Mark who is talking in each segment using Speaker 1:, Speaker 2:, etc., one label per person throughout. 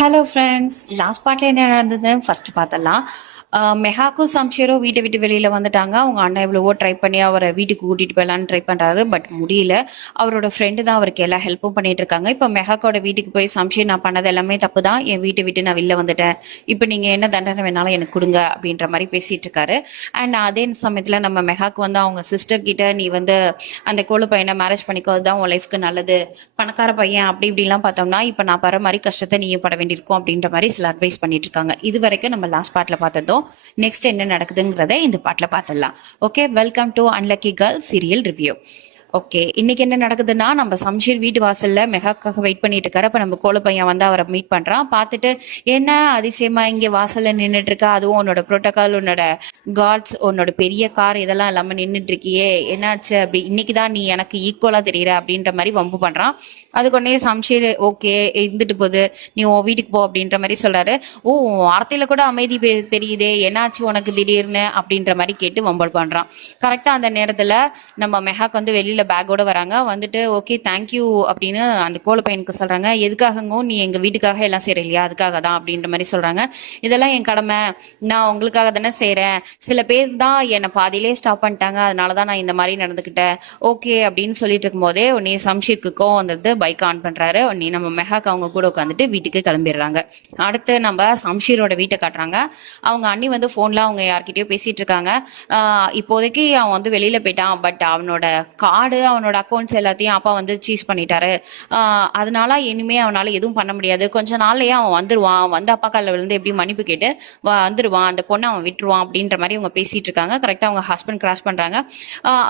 Speaker 1: Hello friends last பார்ட்டில் என்ன நடந்தது ஃபர்ஸ்ட் பார்த்தலாம் மெஹாக்கும் சம்ஷீரும் வீட்டை விட்டு வெளியில் வந்துட்டாங்க. அவங்க அண்ணன் எவ்வளவோ ட்ரை பண்ணி அவரை வீட்டுக்கு கூட்டிகிட்டு போயலான்னு ட்ரை பண்ணுறாரு பட் முடியல. அவரோட ஃப்ரெண்டு தான் அவருக்கு எல்லா ஹெல்ப்பும் பண்ணிட்டு இருக்காங்க. இப்போ மெஹாக்கோட வீட்டுக்கு போய் சம்ஷீர் நான் பண்ணது எல்லாமே தப்பு தான். என் வீட்டை விட்டு நான் வெளில வந்துட்டேன். இப்போ நீங்கள் என்ன தண்டனை வேணாலும் எனக்கு கொடுங்க அப்படின்ற மாதிரி பேசிட்டு இருக்காரு. அண்ட் அதே சமயத்தில் நம்ம மெஹாக்கு வந்து அவங்க சிஸ்டர் கிட்ட நீ வந்து அந்த கோழு பையனை மேரேஜ் பண்ணிக்கோ. அதுதான் உன் லைஃப்க்கு நல்லது. பணக்கார பையன். அப்படி இப்படிலாம் பார்த்தோம்னா இப்போ நான் பர மாதிரி கஷ்டத்தை நீயும் பட வேண்டியிருக்கும் அப்படின்ற மாதிரி சில அட்வைஸ் பண்ணிட்டு இருக்காங்க இது வரைக்கும் நம்ம லாஸ்ட் பாட்டில் பார்த்ததும் நெக்ஸ்ட் என்ன நடக்குதுங்கிறத இந்த பாட்டில் பார்த்துடலாம். Okay welcome to unlucky girl serial review okay இன்னைக்கு என்ன நடக்குதுன்னா நம்ம சம்ஷீர் வீட்டு வாசல்ல மெகாக்காக வெயிட் பண்ணிட்டு இருக்காரு. அப்ப நம்ம கோல பையன் வந்து அவரை மீட் பண்றான். பார்த்துட்டு என்ன அதிசயமா இங்க வாசல்ல நின்றுட்டு இருக்கா? அதுவும் உன்னோட புரோட்டோகால் உன்னோட காட்ஸ் உன்னோட பெரிய கார் இதெல்லாம் இல்லாம நின்றுட்டு இருக்கியே. என்னாச்சு அப்படி? இன்னைக்கு தான் நீ எனக்கு ஈக்குவலா தெரியற அப்படின்ற மாதிரி வம்பு பண்றான். அதுக்கு உடனே சம்ஷீர் ஓகே இருந்துட்டு போகுது. நீ உன் வீட்டுக்கு போ அப்படின்ற மாதிரி சொல்றாரு. ஓ உன் வார்த்தையில கூட அமைதி பெ- தெரியுதே. என்னாச்சு உனக்கு திடீர்னு? அப்படின்ற மாதிரி கேட்டு வம்பல் பண்றான். கரெக்டா அந்த நேரத்துல நம்ம மெகாக் வந்து வெளியில பேக்கோட வராங்க. வந்துட்டு ஓகே தேங்க்யூ அப்படின்னு அந்த கோல பையனுக்கு சொல்றாங்க. எதுக்காகங்கோ நீ எங்க வீட்டுக்காக எல்லாம் செய்யற இல்லையா? அதுக்காக தான் அப்படின்ற மாதிரி சொல்றாங்க. இதெல்லாம் என் கடமை. நான் உங்களுக்காக தானே செய்கிறேன் சில பேர் தான் என்னை பாதியிலே ஸ்டாப் பண்ணிட்டாங்க. அதனால தான் நான் இந்த மாதிரி நடந்துக்கிட்டேன். ஓகே அப்படின்னு சொல்லிட்டு இருக்கும்போதே உடனே சம்ஷீருக்கு கோவம் வந்துட்டு பைக் ஆன் பண்றாரு. உடனே நம்ம மெஹாக் அவங்க கூட உட்காந்துட்டு வீட்டுக்கு கிளம்பிடுறாங்க. அடுத்து நம்ம சம்ஷீரோட வீட்டை காட்டுறாங்க. அவங்க அண்ணி வந்து ஃபோனில் அவங்க யார்கிட்டயோ பேசிட்டு இருக்காங்க. இப்போதைக்கு அவன் வந்து வெளியில போயிட்டான். பட் அவனோட கார் கார்டு அவனோட அக்கௌண்ட்ஸ் எல்லாத்தையும் அப்பா வந்து சீஸ் பண்ணிட்டாரு. அதனால இனிமே அவனால எதுவும் பண்ண முடியாது. கொஞ்ச நாள்லயே அவன் வந்துருவான். வந்து அப்பா காலில் விழுந்து எப்படி மன்னிப்பு கேட்டு வந்துருவான். அந்த பொண்ணை அவன் விட்டுருவான் அப்படின்ற மாதிரி அவங்க பேசிட்டு இருக்காங்க. கரெக்டா அவங்க ஹஸ்பண்ட் கிராஸ் பண்றாங்க.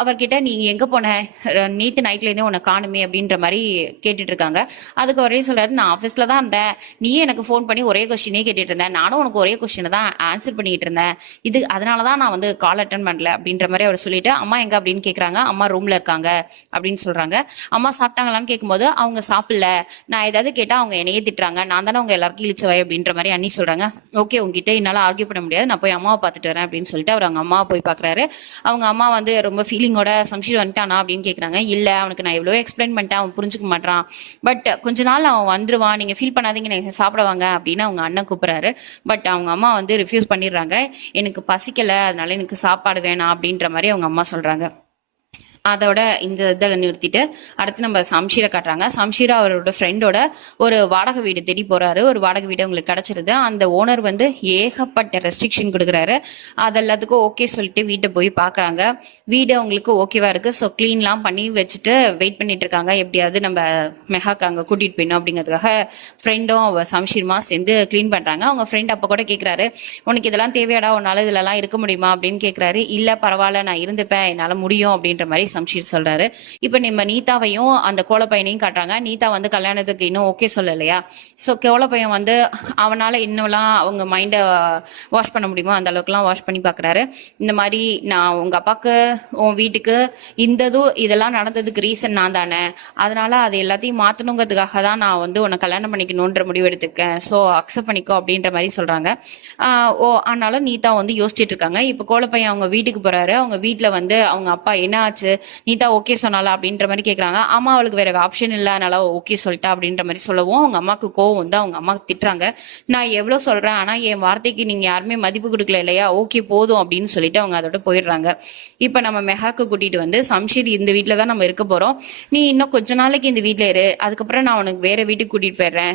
Speaker 1: அவர்கிட்ட நீ எங்க போன? நேற்று நேத்து நைட்ல இருந்தே உன்னை காணுமே அப்படின்ற மாதிரி கேட்டுட்டு இருக்காங்க. அதுக்கு ஒரே சொல்றாரு நான் ஆஃபீஸில் தான் இருந்தேன். நீயே எனக்கு ஃபோன் பண்ணி ஒரே கொஸ்டினே கேட்டுட்டு இருந்தேன். நானும் உனக்கு ஒரே கொஸ்டினை தான் ஆன்சர் பண்ணிட்டு இருந்தேன். இது அதனால தான் நான் வந்து கால் அட்டன் பண்ணல. அப்படின்ற மாதிரி அவர் சொல்லிட்டு அம்மா எங்க? அப்படின்னு கேக்குறாங்க. அம்மா ரூம்ல இருக்காங்க. அப்படின்னு சொல்றாங்க. அம்மா சாப்பிட்டாங்களான்னு கேட்கும்போது அவங்க சாப்பிடல. நான் ஏதாவது கேட்டா அவங்க என்னையே திட்டுறாங்க. நான் தானே அவங்க எல்லாருக்கும் இழிச்சவை அப்படின்ற மாதிரி அண்ணி சொல்றாங்க. ஓகே உங்ககிட்ட என்னால ஆர்கியூ பண்ண முடியாது. நான் போய் அம்மாவை பார்த்துட்டு வரேன் அப்படின்னு சொல்லிட்டு அவர் அவங்க அம்மாவை போய் பாக்குறாரு. அவங்க அம்மா வந்து ரொம்ப ஃபீலிங்கோட சம்ஷீர் வந்துட்டானா? அப்படின்னு கேக்குறாங்க. இல்ல அவனுக்கு நான் எவ்வளவோ எக்ஸ்பிளைன் பண்ணிட்டேன். அவன் புரிஞ்சுக்க மாட்டான் பட் கொஞ்ச நாள் அவன் வந்துருவான். நீங்க ஃபீல் பண்ணாதீங்க. நீங்க சாப்பிடுவாங்க அப்படின்னு அவங்க அண்ணன் கூப்பிடுறாரு. பட் அவங்க அம்மா வந்து ரிஃப்யூஸ் பண்ணிடுறாங்க. எனக்கு பசிக்கல. அதனால எனக்கு சாப்பாடு வேணாம் அப்படின்ற மாதிரி அவங்க அம்மா சொல்றாங்க. அதோட இந்த இதை நிறுத்திட்டு அடுத்து நம்ம சம்ஷீரை காட்டுறாங்க. சம்ஷீரா அவரோட ஃப்ரெண்டோட ஒரு வாடகை வீடு தேடி போறாரு. ஒரு வாடகை வீடு அவங்களுக்கு கிடைச்சிருது. அந்த ஓனர் வந்து ஏகப்பட்ட ரெஸ்ட்ரிக்ஷன் கொடுக்குறாரு. அதெல்லாத்துக்கும் ஓகே சொல்லிட்டு வீட்டை போய் பார்க்குறாங்க. வீடு அவங்களுக்கு ஓகேவா இருக்கு. ஸோ க்ளீன்லாம் பண்ணி வச்சுட்டு வெயிட் பண்ணிட்டு இருக்காங்க. எப்படியாவது நம்ம மெஹாக்கு அங்கே கூட்டிட்டு போயிடணும் அப்படிங்கிறதுக்காக ஃப்ரெண்டும் அவ சம்ஷீருமா சேர்ந்து க்ளீன் பண்றாங்க. அவங்க ஃப்ரெண்ட் அப்போ கூட கேட்குறாரு உனக்கு இதெல்லாம் தேவையாடா? உன்னால இதுலலாம் இருக்க முடியுமா? அப்படின்னு கேட்குறாரு இல்ல பரவாயில்ல. நான் இருந்துப்பேன். என்னால முடியும். அப்படின்ற மாதிரி சம்ஷீர் சொல்றாரு. இப்போ நம்ம நீதாவையும் அந்த கோலப்பையனையும் காட்டுறாங்க. நீதா வந்து கல்யாணத்துக்கு இன்னும் ஓகே சொல்லலையா? ஸோ கோலப்பையன் வந்து அவனால இன்னும்லாம் அவங்க மைண்டை வாஷ் பண்ண முடியுமோ அந்த அளவுக்குலாம் வாஷ் பண்ணி பார்க்குறாரு இந்த மாதிரி நான் உங்க அப்பாக்கு உன் வீட்டுக்கு இந்ததும் இதெல்லாம் நடந்ததுக்கு ரீசன் நான் தானே. அதனால அது எல்லாத்தையும் மாத்தணுங்கிறதுக்காக தான் நான் வந்து உன்னை கல்யாணம் பண்ணிக்கணுன்ற முடிவு எடுத்துக்கேன் ஸோ அக்செப்ட் பண்ணிக்கோ அப்படின்ற மாதிரி சொல்றாங்க. ஓ ஆனாலும் நீதா வந்து யோசிச்சுட்டு இருக்காங்க. இப்போ கோலப்பையன் அவங்க வீட்டுக்கு போறாரு. அவங்க வீட்டில் வந்து அவங்க அப்பா என்ன ஆச்சு? நீதா ஓகே சொன்னாலா அப்படின்ற மாதிரி கேட்குறாங்க ஆமாம் அவளுக்கு வேற ஆப்ஷன் இல்லை. அதனால ஓகே சொல்லிட்டா அப்படின்ற மாதிரி சொல்லவும் அவங்க அம்மாவுக்கு கோவம் வந்து அவங்க அம்மா திட்டுறாங்க. நான் எவ்வளோ சொல்கிறேன் ஆனால் என் வார்த்தைக்கு நீங்கள் யாருமே மதிப்பு கொடுக்கல இல்லையா? ஓகே போதும் அப்படின்னு சொல்லிட்டு அவங்க அதோட போயிடுறாங்க. இப்போ நம்ம மெஹாக்கு கூட்டிட்டு வந்து சம்ஷீர் இந்த வீட்டில் தான் நம்ம இருக்க போகிறோம் நீ இன்னும் கொஞ்ச நாளைக்கு இந்த வீட்டில் இரு. அதுக்கப்புறம் நான் உனக்கு வேற வீட்டுக்கு கூட்டிட்டு போயிடுறேன்.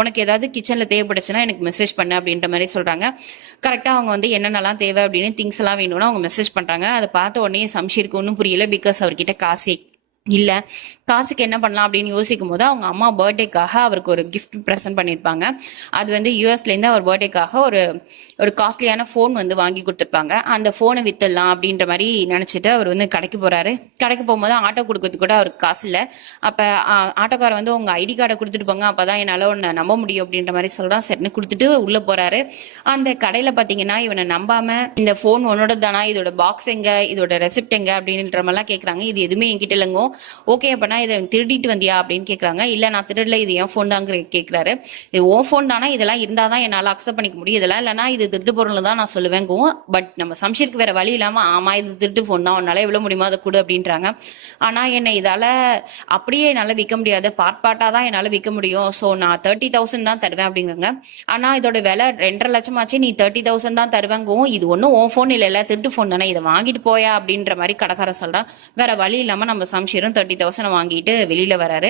Speaker 1: உனக்கு ஏதாவது கிச்சனில் தேவைப்பட்டுச்சுன்னா எனக்கு மெசேஜ் பண்ணு அப்படின்ற மாதிரி சொல்கிறாங்க கரெக்டாக அவங்க வந்து என்னென்னலாம் தேவை அப்படின்னு திங்ஸ் எல்லாம் வேணும்னு அவங்க மெசேஜ் பண்ணுறாங்க அதை பார்த்த உடனே சம்ஷீருக்கு ஒன்றும் முடியல பிகாஸ் அவர்கிட்ட காசே இல்லை காசுக்கு என்ன பண்ணலாம் அப்படின்னு யோசிக்கும் போது அவங்க அம்மா பர்த்டேக்காக அவருக்கு ஒரு கிஃப்ட் ப்ரெசென்ட் பண்ணியிருப்பாங்க. அது வந்து யூஎஸ்லேருந்து அவர் பர்த்டேக்காக ஒரு ஒரு காஸ்ட்லியான ஃபோன் வந்து வாங்கி கொடுத்துருப்பாங்க. அந்த ஃபோனை விற்றுடலாம் அப்படின்ற மாதிரி நினச்சிட்டு அவர் வந்து கடைக்கு போகிறாரு கடைக்கு போகும்போது ஆட்டோ கொடுக்கறது கூட அவருக்கு காசு இல்லை. அப்போ ஆட்டோக்கார ஆட்டோக்காரர் வந்து உங்கள் ஐடி கார்டை கொடுத்துட்டு போங்க அப்போ தான் என்னால் உன்னை நம்ப முடியும் அப்படின்ற மாதிரி சொல்கிறான் சரின்னு கொடுத்துட்டு உள்ளே போகிறாரு அந்த கடையில் பார்த்தீங்கன்னா இவனை நம்பாமல் இந்த ஃபோன் உன்னோட தானா இதோட பாக்ஸ் எங்க? இதோட ரெசிப்ட் எங்க? அப்படின்ற மாதிரிலாம் கேட்குறாங்க இது எதுவுமே என்கிட்ட இல்லைங்கோ. ஓகே அப்பனா இதை திருடிட்டு வந்தியா அப்படின்னு கேட்குறாங்க இல்லை நான் திருடல இது என் ஃபோன் தான் கேட்குறாரு இது ஓ ஃபோன் தானே? இதெல்லாம் இருந்தால் தான் என்னால் அக்செப்ட் பண்ணிக்க முடியும். இதெல்லாம் இல்லைனா இது திருட்டு பொருள் தான் நான் சொல்லுவேங்கும். பட் நம்ம சம்ஷீருக்கு வேற வழி இல்லாமல் ஆமா இது திருட்டு ஃபோன் தான். உன்னால எவ்வளோ முடியுமோ அதை கொடு அப்படின்றாங்க. ஆனால் என்னை இதால் அப்படியே என்னால் விற்க முடியாது. பார்ட் பார்ட்டாக தான் என்னால் விற்க முடியும். ஸோ நான் தேர்ட்டி தௌசண்ட் தான் தருவேன் அப்படிங்கிறாங்க. ஆனால் இதோட விலை ரெண்டரை லட்சம் ஆச்சு நீ தேர்ட்டி தௌசண்ட் தான் தருவேங்கும். இது ஒன்றும் ஓ ஃபோன் இல்லைல்ல திருட்டு ஃபோன் தானே. இதை வாங்கிட்டு போயா அப்படின்ற மாதிரி கடைக்காரன் சொல்கிறான் வேற வழி இல்லாமல் நம்ம சம்ஷீரும் தேர்ட்டி தௌசண்ட் வாங்கிட்டு வெளியில வராரு.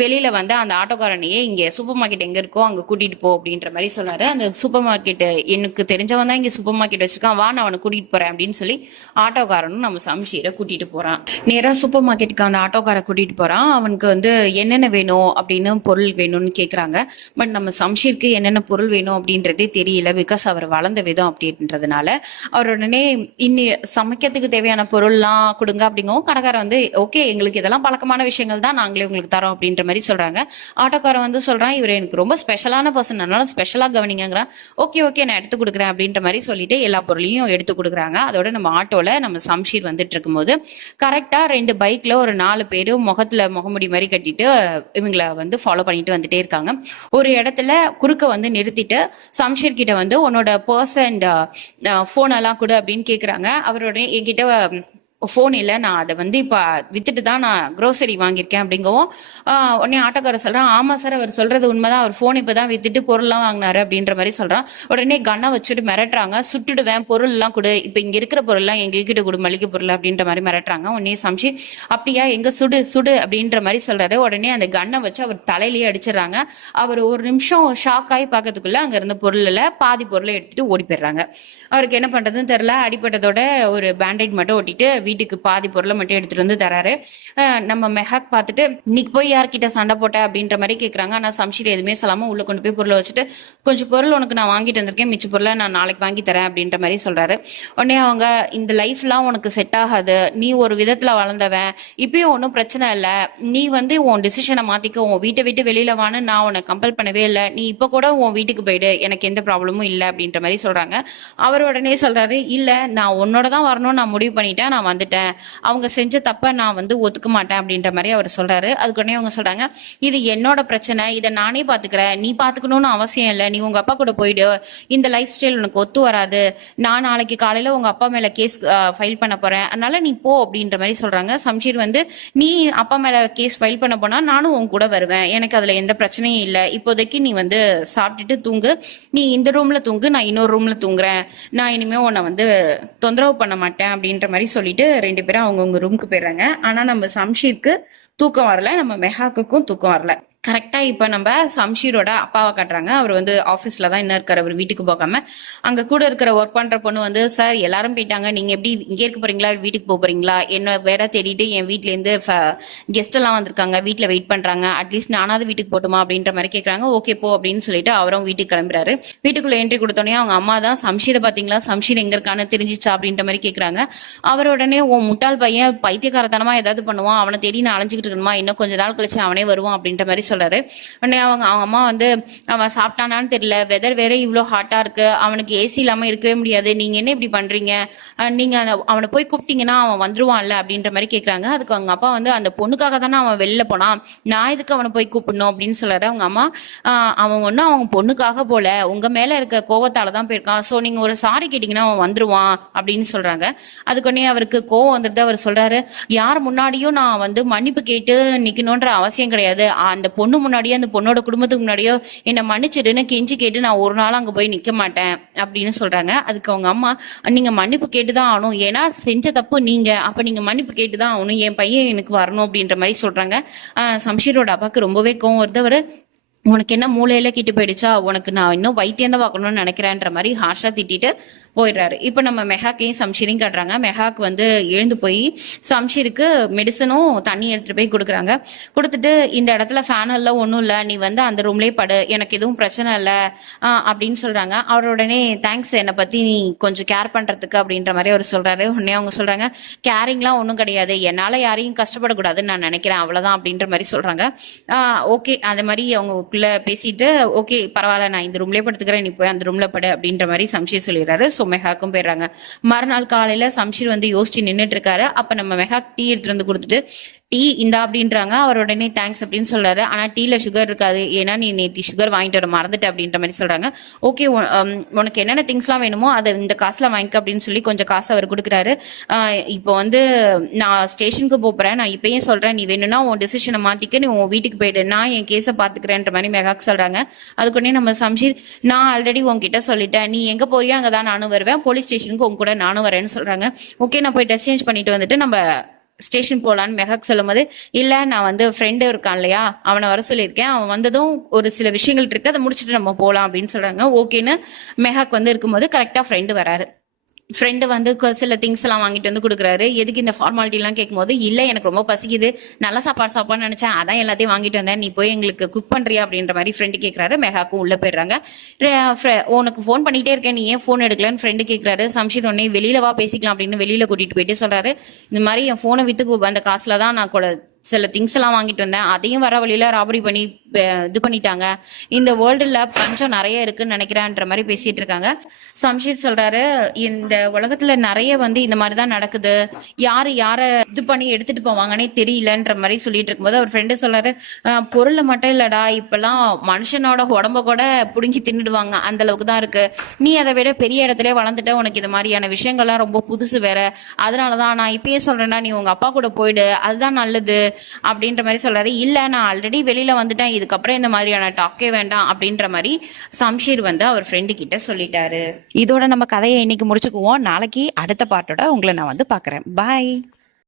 Speaker 1: வெளியில வந்து அந்த ஆட்டோக்காரனையே இங்க சூப்பர் மார்க்கெட் எங்க இருக்கோ அங்க கூட்டிட்டு போ அப்படின்ற மாதிரி சொன்னாரு. அந்த சூப்பர் மார்க்கெட் எனக்கு தெரிஞ்சவன் தான் இங்க சூப்பர் மார்க்கெட் வச்சிருக்கான். வா நான் அவனை கூட்டிகிட்டு போறேன் அப்படின்னு சொல்லி ஆட்டோக்காரனும் நம்ம சம்ஷீரை கூட்டிட்டு போறான். நேரா சூப்பர் மார்க்கெட்டுக்கு அந்த ஆட்டோக்காரை கூட்டிட்டு போறான். அவனுக்கு வந்து என்னென்ன வேணும் அப்படின்னு பொருள் வேணும்னு கேக்குறாங்க. பட் நம்ம சம்ஷீருக்கு என்னென்ன பொருள் வேணும் அப்படின்றதே தெரியல. பிகாஸ் அவர் வளர்ந்த விதம் அப்படின்றதுனால அவர் உடனே இன்னி சமைக்கிறதுக்கு தேவையான பொருள்லாம் கொடுங்க அப்படிங்கவும் கடைக்காரன் வந்து ஓகே எங்களுக்கு இதெல்லாம் பழக்கமான விஷயங்கள் தான் நாங்களே உங்களுக்கு தரோம் அப்படின்ற மாதிரி சொல்றாங்க. ஆட்டோக்காரன் வந்து சொல்றான் இவர் எனக்கு ரொம்ப ஸ்பெஷலான பர்சன் அதனால ஸ்பெஷலாக கவனிங்கிறான் ஓகே ஓகே நான் எடுத்து கொடுக்குறேன் அப்படின்ற மாதிரி சொல்லிட்டு எல்லா பொருளையும் எடுத்து கொடுக்குறாங்க. அதோட நம்ம ஆட்டோல நம்ம சம்ஷீர் வந்துட்டு இருக்கும்போது கரெக்டா ரெண்டு பைக்ல ஒரு நாலு பேர் முகத்துல முகமுடி மாதிரி கட்டிட்டு இவங்கள வந்து ஃபாலோ பண்ணிட்டு வந்துட்டே இருக்காங்க. ஒரு இடத்துல குறுக்க வந்து நிறுத்திட்டு சம்ஷீர் கிட்ட வந்து உன்னோட பர்ஸ் அண்ட் எல்லாம் கொடு அப்படின்னு கேக்குறாங்க. அவரோட என்கிட்ட ஃபோன் இல்லை நான் அதை வந்து இப்போ வித்துட்டு தான் நான் க்ரோசரி வாங்கியிருக்கேன் அப்படிங்கவும் உடனே ஆட்டோக்காரர் சொல்கிறான் ஆமாம் சார் அவர் சொல்கிறது உண்மைதான். அவர் ஃபோன் இப்போ தான் வித்துட்டு பொருள்லாம் வாங்கினாரு அப்படின்ற மாதிரி சொல்கிறான் உடனே கன்னை வச்சுட்டு மிரட்டுறாங்க. சுட்டுடுவேன் பொருள்லாம் கொடு. இப்போ இங்கே இருக்கிற பொருள்லாம் எங்ககிட்ட கொடு மளிகை பொருள் அப்படின்ற மாதிரி மிரட்டுறாங்க. உடனே சமைச்சு அப்படியா எங்கே சுடு சுடு அப்படின்ற மாதிரி சொல்கிறத உடனே அந்த கன்னை வச்சு அவர் தலையிலேயே அடிச்சிடுறாங்க. அவர் ஒரு நிமிஷம் ஷாக் ஆகி பார்க்கறதுக்குள்ளே அங்கே இருந்த பொருளில் பாதி பொருளை எடுத்துகிட்டு ஓடி போயிடுறாங்க. அவருக்கு என்ன பண்ணுறதுன்னு தெரில அடிப்பட்டதோட ஒரு பேண்டேட் மட்டும் ஒட்டிட்டு வீட்டுக்கு பாதி பொருளை மட்டும் எடுத்துட்டு வந்து தராரு. நம்ம மெஹாக் பார்த்துட்டு இன்னைக்கு போய் யார்கிட்ட சண்டை போட்ட? அப்படின்ற மாதிரி கேட்குறாங்க ஆனால் சம்ஷீர் எதுவுமே சொல்லாம உள்ள கொண்டு போய் பொருளை வச்சுட்டு கொஞ்சம் பொருள் உனக்கு நான் வாங்கிட்டு வந்திருக்கேன். மிச்ச பொருளை நான் நாளைக்கு வாங்கி தரேன். அப்படின்ற மாதிரி சொல்றாரு. உடனே அவங்க இந்த லைஃப்லாம் உனக்கு செட் ஆகாது. நீ ஒரு விதத்துல வளர்ந்தவன். இப்பயும் ஒன்றும் பிரச்சனை இல்லை. நீ வந்து உன் டிசிஷனை மாத்திக்க. உன் வீட்டை விட்டு வெளியில வான்னு நான் உன்னை கம்பல் பண்ணவே இல்லை. நீ இப்போ கூட உன் வீட்டுக்கு போயிடு. எனக்கு எந்த ப்ராப்ளமும் இல்லை. அப்படின்ற மாதிரி சொல்றாங்க. அவர் உடனே சொல்றாரு இல்ல நான் உன்னோட தான் வரணும்னு நான் முடிவு பண்ணிட்டேன். நான் வந்து வந்துட்டேன். அவங்க செஞ்ச தப்ப நான் வந்து ஒத்துக்க மாட்டேன் அப்படின்ற மாதிரி அவர் சொல்றாரு. அதுக்கு உடனே அவங்க சொல்றாங்க இது என்னோட பிரச்சனை இதை நானே பாத்துக்கிறேன். நீ பாத்துக்கணும்னு அவசியம் இல்லை. நீ உங்க அப்பா கூட போயிடு. இந்த லைஃப் ஸ்டைல் உனக்கு ஒத்து வராது. நான் நாளைக்கு காலையில உங்க அப்பா மேல கேஸ் ஃபைல் பண்ண போறேன். அதனால நீ போ அப்படின்ற மாதிரி சொல்றாங்க. சம்ஷீர் வந்து நீ அப்பா மேல கேஸ் ஃபைல் பண்ண போனா நானும் உன் கூட வருவேன். எனக்கு அதுல எந்த பிரச்சனையும் இல்லை. இப்போதைக்கு நீ வந்து சாப்பிட்டுட்டு தூங்கு. நீ இந்த ரூம்ல தூங்கு நான் இன்னொரு ரூம்ல தூங்குறேன். நான் இனிமே உன்னை வந்து தொந்தரவு பண்ண மாட்டேன் அப்படின்ற மாதிரி சொல்லிட்டு ரெண்டு பேரும் அவங்கவுங்க ரூமுக்கு போயிடுறாங்க. ஆனா நம்ம சம்ஷீருக்கு தூக்கம் வரல. நம்ம மெஹாக்குக்கும் தூக்கம் வரல. கரெக்டாக இப்போ நம்ம சம்ஷீரோட அப்பாவை காட்டுறாங்க. அவர் வந்து ஆஃபீஸில் தான் இன்னும் இருக்கார். அவர் வீட்டுக்கு போகாமல் அங்கே கூட இருக்கிற ஒர்க் பண்ணுற பொண்ணு வந்து சார் எல்லாரும் போயிட்டாங்க. நீங்கள் எப்படி இங்கே இருக்க போகிறீங்களா வீட்டுக்கு போக போகிறீங்களா என்ன வேற தேடிட்டு என் வீட்லேருந்து கெஸ்ட் எல்லாம் வந்திருக்காங்க. வீட்டில் வெயிட் பண்ணுறாங்க அட்லீஸ்ட் நானாவது வீட்டுக்கு போட்டுமா? அப்படின்ற மாதிரி கேட்குறாங்க ஓகே போ அப்படின்னு சொல்லிட்டு அவரும் வீட்டுக்கு கிளம்புறாரு. வீட்டுக்குள்ளே என்ட்ரி கொடுத்தோடனே அவங்க அம்மா தான் சம்ஷீரை பார்த்தீங்களா சம்ஷீர் எங்கே இருக்கான்னு தெரிஞ்சிச்சா? அப்படின்ற மாதிரி கேட்குறாங்க அவர் உடனே உன் முட்டாள் பையன் பைத்தியக்காரத்தனமாக ஏதாவது பண்ணுவான். அவனை தேடி நான் அலைஞ்சிக்கிட்டு இருக்கணுமா? இன்னும் கொஞ்ச நாள் கழிச்சு அவனே வருவான். அப்படின்ற மாதிரி சொல்றாரு. உடனே அவங்க அவங்க அம்மா வந்து அவன் சாப்பிட்டானான்னு தெரியல. வெதர் வேற இவ்வளோ ஹாட்டா இருக்கு. அவனுக்கு ஏசி இல்லாம இருக்கவே முடியாது. நீங்க என்ன இப்படி பண்றீங்க? நீங்கள் நீங்க அந்த அவனை போய் கூப்பிட்டீங்கன்னா அவன் வந்துருவான்ல? அப்படின்ற மாதிரி கேக்குறாங்க. அதுக்கு அவங்க அப்பா வந்து அந்த பொண்ணுக்காக தானே அவன் வெளில போனான் நான் எதுக்கு அவனை போய் கூப்பிடணும்? அப்படின்னு சொல்றாரு. அவங்க அம்மா அவன் ஒன்றும் அவங்க பொண்ணுக்காக போல. உங்க மேல இருக்க கோவத்தால தான் போயிருக்கான். ஸோ நீங்க ஒரு சாரி கேட்டீங்கன்னா அவன் வந்துருவான். அப்படின்னு சொல்றாங்க. அதுக்கு உடனே அவருக்கு கோவம் வந்துட்டு அவர் சொல்றாரு யார் முன்னாடியும் நான் வந்து மன்னிப்பு கேட்டு நிக்கணும்ன்ற அவசியம் கிடையாது. அந்த பொண்ணு முன்னாடியோ அந்த பொண்ணோட குடும்பத்துக்கு முன்னாடியோ என்னை மன்னிச்சிடுன்னு கெஞ்சி கேட்டு நான் ஒரு நாள் அங்கே போய் நிற்க மாட்டேன் அப்படின்னு சொல்கிறாங்க அதுக்கு அவங்க அம்மா நீங்கள் மன்னிப்பு கேட்டு தான் ஆகணும். ஏன்னா செஞ்ச தப்பு நீங்கள் அப்போ நீங்கள் மன்னிப்பு கேட்டு தான் ஆகணும். என் பையன் எனக்கு வரணும் அப்படின்ற மாதிரி சொல்கிறாங்க சம்ஷீரோட அப்பாவுக்கு ரொம்பவே கோவம் வருது. அவர் உனக்கு என்ன மூளையில கிட்டு போயிடுச்சா? உனக்கு நான் இன்னும் வைத்தியம் தான் பார்க்கணும்னு நினைக்கிறேன்ற மாதிரி ஹார்ஷா திட்டிட்டு போயிடுறாரு. இப்போ நம்ம மெஹாக்கையும் சம்ஷீரையும் கட்டுறாங்க. மெஹாக் வந்து எழுந்து போய் சம்ஷீருக்கு மெடிசனும் தண்ணி எடுத்துட்டு போய் கொடுக்குறாங்க. கொடுத்துட்டு இந்த இடத்துல ஃபேன் எல்லாம் ஒன்றும் இல்லை. நீ வந்து அந்த ரூம்லேயே படு. எனக்கு எதுவும் பிரச்சனை இல்லை. அப்படின்னு சொல்றாங்க. அவர் உடனே தேங்க்ஸ் என்னை பத்தி நீ கொஞ்சம் கேர் பண்றதுக்கு அப்படின்ற மாதிரி அவர் சொல்றாரு. உடனே அவங்க சொல்றாங்க கேரிங்லாம் ஒன்றும் கிடையாது. என்னால் யாரையும் கஷ்டப்படக்கூடாதுன்னு நான் நினைக்கிறேன். அவ்வளோதான் அப்படின்ற மாதிரி சொல்றாங்க. ஓகே அந்த மாதிரி அவங்க அவங்களுக்குள்ள பேசிட்டு ஓகே பரவாயில்ல நான் இந்த ரூம்லேயே படுத்துக்கிறேன் நீ போய் அந்த ரூம்ல படு அப்படின்ற மாதிரி சம்ஷீர் சொல்லிடுறாரு. ஸோ மெஹாக்கும் போயிடுறாங்க. மறுநாள் காலையில சம்ஷீர் வந்து யோசிச்சு நின்றுட்டு இருக்காரு. அப்ப நம்ம மெஹாக் டீ எடுத்துட்டு வந்து கொடுத்துட்டு டீ இந்தா அப்படின்றாங்க. அவர் உடனே தேங்க்ஸ் அப்படின்னு சொல்றாரு. ஆனா டீல சுகர் இருக்காது. ஏன்னா நீ நேத்தி சுகர் வாங்கிட்டு வர மறந்துட்ட அப்படின்ற மாதிரி சொல்றாங்க. ஓகே உனக்கு என்னென்ன திங்ஸ்லாம் வேணுமோ அதை இந்த காசுல வாங்கிக்க அப்படின்னு சொல்லி கொஞ்சம் காசு அவர் கொடுக்குறாரு. இப்போ வந்து நான் ஸ்டேஷனுக்கு போறேன் நான் இப்பயும் சொல்றேன். நீ வேணும்னா உன் டிசிஷனை மாத்திக்க நீ உன் வீட்டுக்கு போயிடு. நான் என் கேஸை பாத்துக்கிறேன்ற மாதிரி மெகாக்கு சொல்றாங்க. அதுக்குடனே நம்ம சம்ஷீர் நான் ஆல்ரெடி உன்கிட்ட சொல்லிட்டேன். நீ எங்க போறியோ அங்கதான் நானும் வருவேன். போலீஸ் ஸ்டேஷனுக்கு உன் கூட நானும் வரேன்னு சொல்றாங்க. ஓகே நான் போய் ட்ரெஸ் சேஞ்ச் பண்ணிட்டு வந்துட்டு நம்ம ஸ்டேஷன் போகலான்னு மெஹக் சொல்லும் போது இல்லை நான் வந்து ஃப்ரெண்டு இருக்கான் இல்லையா? அவனை வர சொல்லியிருக்கேன். அவன் வந்ததும் ஒரு சில விஷயங்கள் இருக்கு. அதை முடிச்சுட்டு நம்ம போகலாம் அப்படின்னு சொல்றாங்க. ஓகேன்னு மெஹாக் வந்து இருக்கும்போது கரெக்டாக ஃப்ரெண்டு வராரு. ஃப்ரெண்டு வந்து சில திங்ஸ் எல்லாம் வாங்கிட்டு வந்து கொடுக்குறாரு. எதுக்கு இந்த ஃபார்மாலிட்டிலாம் கேட்கும்போது இல்லை எனக்கு ரொம்ப பசிக்குது. நல்ல சாப்பாடு சாப்பாடுன்னு நினச்சேன். அதான் எல்லாத்தையும் வாங்கிட்டு வந்தேன். நீ போய் எங்களுக்கு குக் பண்ணுறியா அப்படின்ற மாதிரி ஃப்ரெண்டு கேட்குறாரு மெகாக்கும் உள்ளே போயிடுறாங்க. உனக்கு ஃபோன் பண்ணிகிட்டே இருக்கேன். நீ ஏன் ஃபோன் எடுக்கலன்னு ஃப்ரெண்டு கேட்குறாரு சம்ஷீர் உடனே வெளியில வா பேசிக்கலாம் அப்படின்னு வெளியில கூட்டிகிட்டு போயிட்டு சொல்கிறாரு இந்த மாதிரி என் ஃபோனை விற்று அந்த காசில் தான் நான் கூட சில திங்ஸ் எல்லாம் வாங்கிட்டு வந்தேன். அதையும் வர வழியில ராபரி பண்ணி இது பண்ணிட்டாங்க. இந்த வேர்ல்டுல பஞ்சம் நிறைய இருக்குன்னு நினைக்கிறேன்ற மாதிரி பேசிட்டு இருக்காங்க. சம்ஷீர் சொல்றாரு இந்த உலகத்துல நிறைய வந்து இந்த மாதிரி தான் நடக்குது. யாரு யார இது பண்ணி எடுத்துட்டு போவாங்கன்னே தெரியலன்ற மாதிரி சொல்லிட்டு இருக்கும்போது அவர் ஃப்ரெண்டு சொல்றாரு பொருளை மட்டும் இல்லடா இப்பெல்லாம் மனுஷனோட உடம்ப கூட புடுங்கி தின்னுடுவாங்க. அந்த அளவுக்கு தான் இருக்கு. நீ அதை விட பெரிய இடத்துல வளர்ந்துட்ட உனக்கு இது மாதிரியான விஷயங்கள்லாம் ரொம்ப புதுசு வேற. அதனாலதான் நான் இப்பயே சொல்றேன்னா நீ உங்க அப்பா கூட போயிடு. அதுதான் நல்லது. அப்படின்ற மாதிரி சொல்றாரு. இல்ல நான் ஆல்ரெடி வெளியில வந்துட்டேன். இதுக்கப்புறம் இந்த மாதிரியான டாக்கே வேண்டாம் அப்படின்ற மாதிரி சம்ஷீர் வந்து அவர் ஃப்ரெண்டு கிட்ட சொல்லிட்டாரு.
Speaker 2: இதோட நம்ம கதையை இன்னைக்கு முடிச்சுக்குவோம். நாளைக்கு அடுத்த பாட்டோட உங்களை நான் வந்து பார்க்குறேன். பாய்